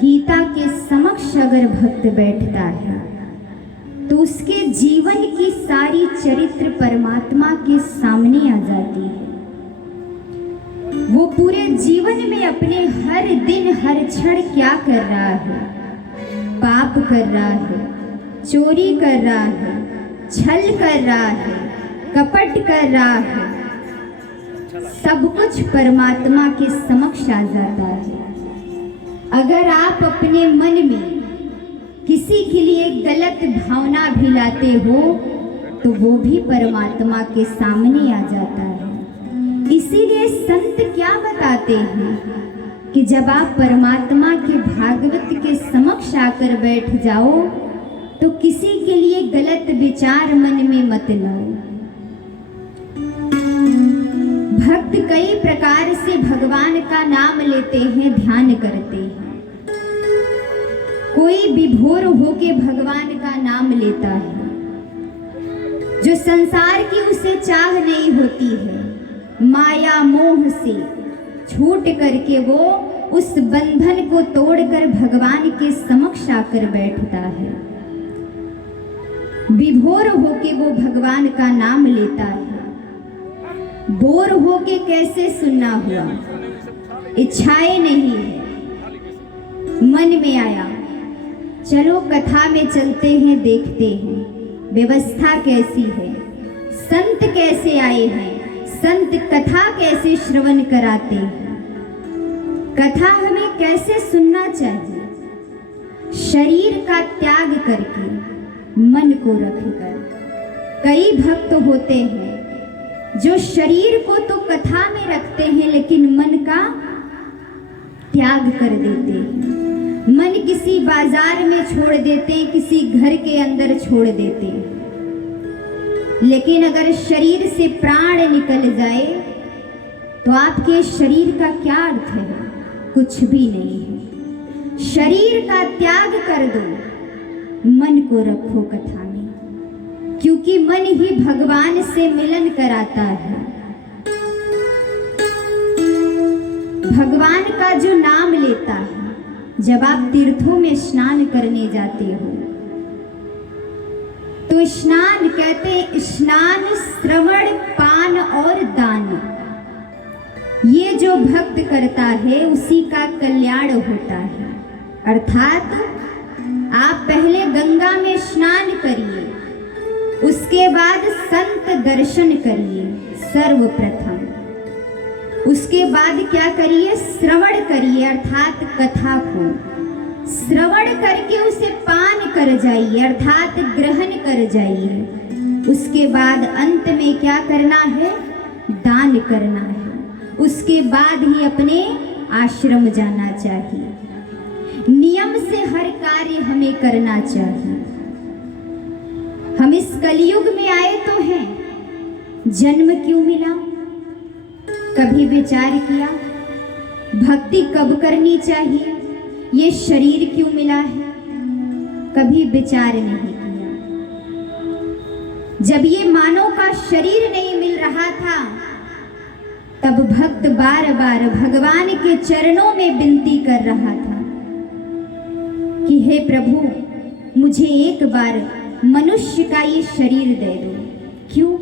गीता के समक्ष अगर भक्त बैठता है तो उसके जीवन की सारी चरित्र परमात्मा के सामने आ जाती है। वो पूरे जीवन में अपने हर दिन हर क्षण क्या कर रहा है, पाप कर रहा है, चोरी कर रहा है, छल कर रहा है, कपट कर रहा है, सब कुछ परमात्मा के समक्ष आ जाता है। अगर आप अपने मन में किसी के लिए गलत भावना भी लाते हो तो वो भी परमात्मा के सामने आ जाता है। इसीलिए संत क्या बताते हैं कि जब आप परमात्मा के भागवत के समक्ष आकर बैठ जाओ तो किसी के लिए गलत विचार मन में मत लाओ। भक्त कई प्रकार से भगवान का नाम लेते हैं, ध्यान करते हैं। कोई विभोर होके भगवान का नाम लेता है, जो संसार की उसे चाह नहीं होती है, माया मोह से छूट करके वो उस बंधन को तोड़कर भगवान के समक्ष आकर बैठता है। विभोर होके वो भगवान का नाम लेता है। बोर होके कैसे सुनना हुआ, इच्छाएं नहीं है, मन में आया चलो कथा में चलते हैं, देखते हैं व्यवस्था कैसी है, संत कैसे आए हैं, संत कथा कैसे श्रवण कराते हैं, कथा हमें कैसे सुनना चाहिए। शरीर का त्याग करके मन को रखकर। कई भक्त होते हैं जो शरीर को तो कथा में रखते हैं लेकिन मन का त्याग कर देते हैं। मन किसी बाजार में छोड़ देते हैं, किसी घर के अंदर छोड़ देते हैं। लेकिन अगर शरीर से प्राण निकल जाए तो आपके शरीर का क्या अर्थ है? कुछ भी नहीं है। शरीर का त्याग कर दो, मन को रखो कथा में, क्योंकि मन ही भगवान से मिलन कराता है। भगवान का जो नाम लेता है, जब आप तीर्थों में स्नान करने जाते हो तो स्नान कहते हैं, स्नान श्रवण पान और दान, ये जो भक्त करता है उसी का कल्याण होता है। अर्थात आप पहले गंगा में स्नान करिए, उसके बाद संत दर्शन करिए सर्वप्रथम, उसके बाद क्या करिए, श्रवण करिए अर्थात कथा को श्रवण करके उसे पान कर जाइए अर्थात ग्रहण कर जाइए। उसके बाद अंत में क्या करना है, दान करना है। उसके बाद ही अपने आश्रम जाना चाहिए। नियम से हर कार्य हमें करना चाहिए। हम इस कलयुग में आए तो हैं, जन्म क्यों मिला? कभी विचार किया भक्ति कब करनी चाहिए? ये शरीर क्यों मिला है? कभी विचार नहीं किया। जब ये मानव का शरीर नहीं मिल रहा था तब भक्त बार बार भगवान के चरणों में विनती कर रहा था कि हे प्रभु मुझे एक बार मनुष्य का ये शरीर दे दो। क्यों?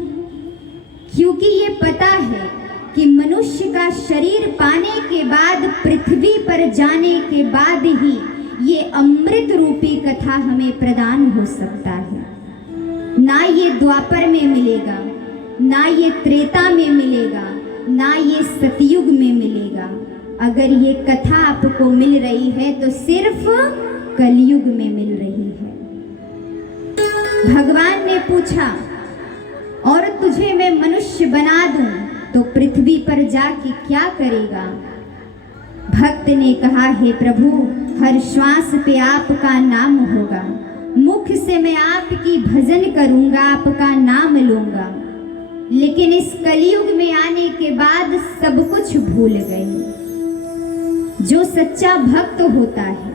क्योंकि ये पता है कि मनुष्य का शरीर पाने के बाद, पृथ्वी पर जाने के बाद ही ये अमृत रूपी कथा हमें प्रदान हो सकता है। ना ये द्वापर में मिलेगा, ना ये त्रेता में मिलेगा, ना ये सतयुग में मिलेगा। अगर ये कथा आपको मिल रही है तो सिर्फ कलयुग में मिल रही है। भगवान ने पूछा और तुझे मैं मनुष्य बना दूं तो पृथ्वी पर जाके क्या करेगा? भक्त ने कहा हे प्रभु हर श्वास पे आपका नाम होगा, मुख से मैं आपकी भजन करूंगा, आपका नाम लूंगा। लेकिन इस कलयुग में आने के बाद सब कुछ भूल गई। जो सच्चा भक्त होता है